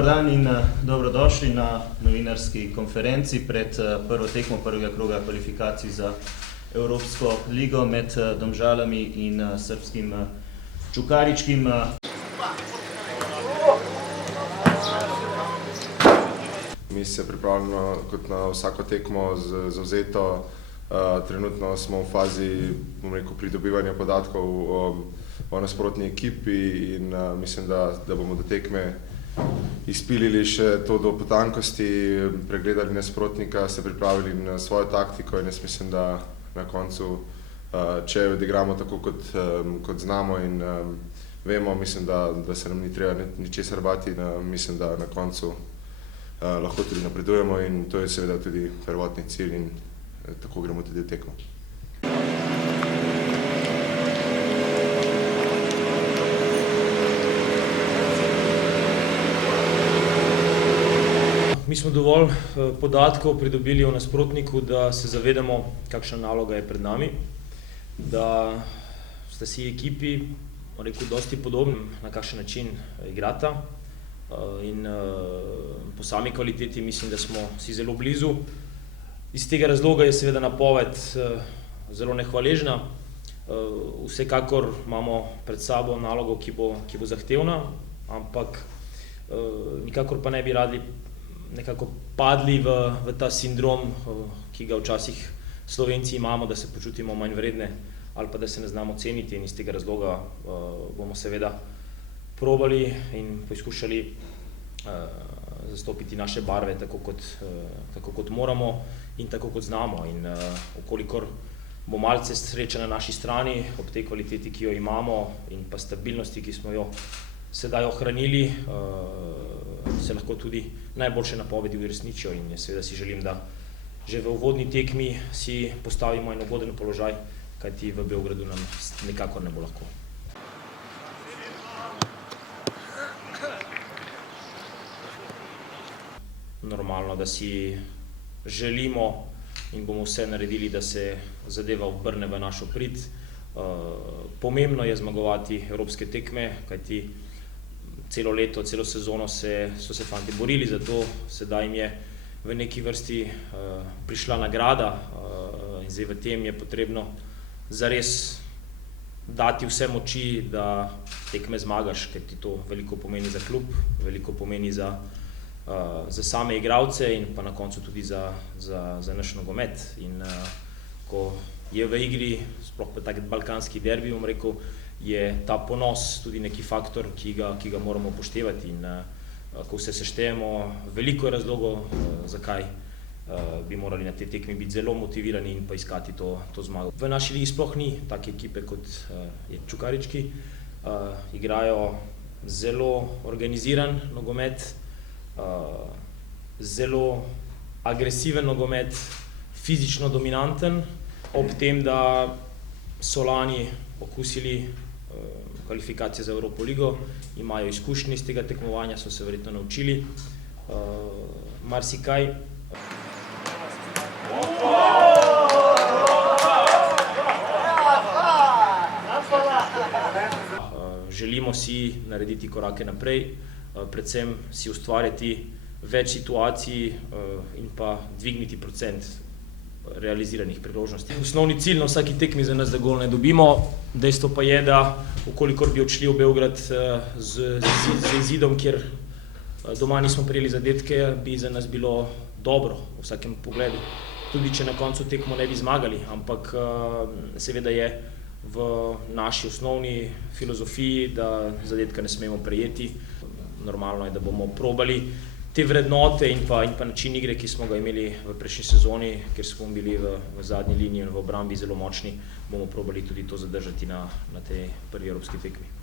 Dober dan in dobrodošli na novinarski konferenci pred prvo tekmo prvega kroga kvalifikacij za Evropsko ligo med Domžalami in srbskim Čukaričkim. Mi se pripravljamo kot na vsako tekmo zavzeto. Trenutno smo v fazi, pridobivanja podatkov o nasprotni ekipi in mislim, da bomo do tekme izpilili še to do potankosti, pregledali nasprotnika, se pripravili na svojo taktiko in jaz mislim, da na koncu, če odigramo tako kot znamo in vemo, mislim, da se nam ni treba ničesar bati, mislim, da na koncu lahko tudi napredujemo in to je seveda tudi prvotni cilj in tako gremo tudi v tekmo. Mi smo dovolj podatkov pridobili o nasprotniku, da se zavedamo, kakšna naloga je pred nami, da sta si ekipi, dosti podobni, na kakšen način igrata in po sami kvaliteti mislim, da smo si zelo blizu. Iz tega razloga je seveda napoved zelo nehvaležna. Vsekakor imamo pred sabo nalogo, ki bo zahtevna, ampak nikakor pa ne bi radi nekako padli v ta sindrom, ki ga včasih Slovenci imamo, da se počutimo manj vredne ali pa da se ne znamo ceniti, in iz tega razloga bomo seveda probali in poskušali zastopiti naše barve tako kot moramo in tako kot znamo. In okolikor bo malce sreče na naši strani ob tej kvaliteti, ki jo imamo, in pa stabilnosti, ki smo jo sedaj ohranili, se lahko tudi najboljše napovedi uresničijo in seveda si želim, da že v uvodni tekmi si postavimo en ugoden položaj, kajti v Beogradu nam nikakor ne bo lahko. Normalno, da si želimo in bomo vse naredili, da se zadeva obrne v našo prid. Pomembno je zmagovati evropske tekme, kajti celo leto, celo sezono so se fanti borili za to, sedaj jim je v neki vrsti prišla nagrada in zdaj v tem je potrebno zares dati vse moči, da tekme zmagaš, kajti to veliko pomeni za klub, veliko pomeni za same igralce in pa na koncu tudi za naš nogomet. In ko je v igri, sploh pa tak balkanski derbi, bom rekel, je ta ponos tudi neki faktor, ki ga moramo upoštevati. In ko vse seštejemo, veliko je razlogov, zakaj bi morali na tej tekmi biti zelo motivirani in pa iskati to zmago. V naši ligi sploh ni take ekipe, kot je Čukarički. Igrajo zelo organiziran nogomet, zelo agresiven nogomet, fizično dominanten, ob tem, da so lani okusili kvalifikacije za Evropo ligo, imajo izkušnje iz tega tekmovanja, so se verjetno naučili marsikaj. Želimo si narediti korake naprej, predvsem si ustvarjati več situacij in pa dvigniti procent realiziranih priložnosti. Osnovni cilj na vsaki tekmi za nas, da gol ne dobimo. Dejstvo pa je, da ukolikor bi odšli v Beograd z izidom, kjer doma nismo prijeli zadetke, bi za nas bilo dobro v vsakem pogledu. Tudi če na koncu tekmo ne bi zmagali, ampak seveda je v naši osnovni filozofiji, da zadetka ne smemo prejeti. Normalno je, da bomo probali te vrednote in pa način igre, ki smo ga imeli v prejšnji sezoni, kjer smo bili v zadnji liniji in v obrambi zelo močni, bomo probali tudi to zadržati na tej prvi evropski tekmi.